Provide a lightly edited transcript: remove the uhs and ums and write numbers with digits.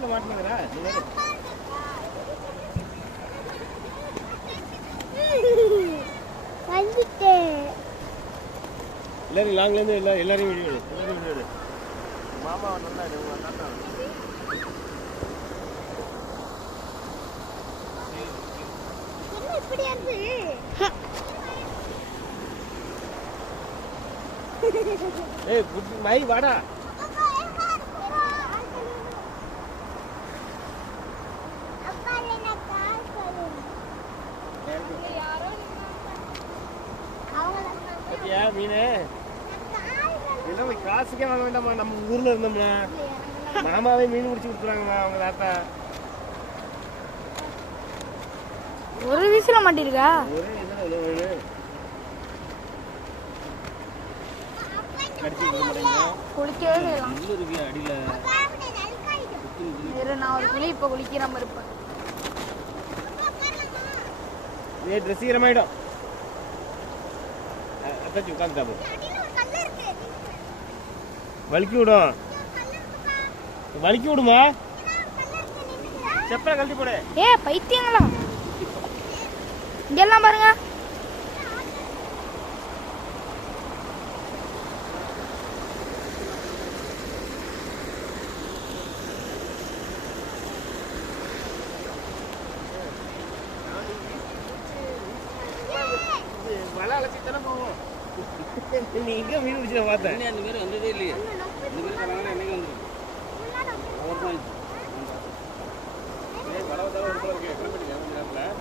பீச்சில் மாட்டினுங்கிறா எல்லாரும் லாங்லேருந்து எல்லாரையும் வீடியோ எல்லாரையும் வீடியோ மாமா நல்லா தாத்தா ஏய் மை வாடா மீனே எல்லாம் காசுக்கே வாங்க வேண்டாமா நம்ம ஊர்ல இருந்தோம்னா மாமாவே மீன் பிடிச்சி கொடுத்துறாங்கம்மா அவங்க தாத்தா ஒரு வீசுல மாட்டிருக்கா ஒரே இதுல குளிக்கவே செய்யலாம் அடியில நான் ஒரு துணி இப்ப குளிக்கிற மாதிரி இருப்பேன் ட்ரெஸ் ஈரமாயிடும் அத்தாச்சி உட்காந்துட்டா வலிக்கி விடும் வலிக்கி விடுமா செப்பலை கழட்டி போடு பைத்தியங்களா இங்கெல்லாம் பாருங்க வலை அழைச்சித்தானே போவோம் நீ எங்க மீன் பிடிச்ச பார்த்தேன் அந்த மாதிரி வந்ததே இல்லையே இந்த மாதிரி வராங்க என்னைக்கு வந்துடும் வளவதால ஒரு கிலோமீட்டர் நேரத்தில்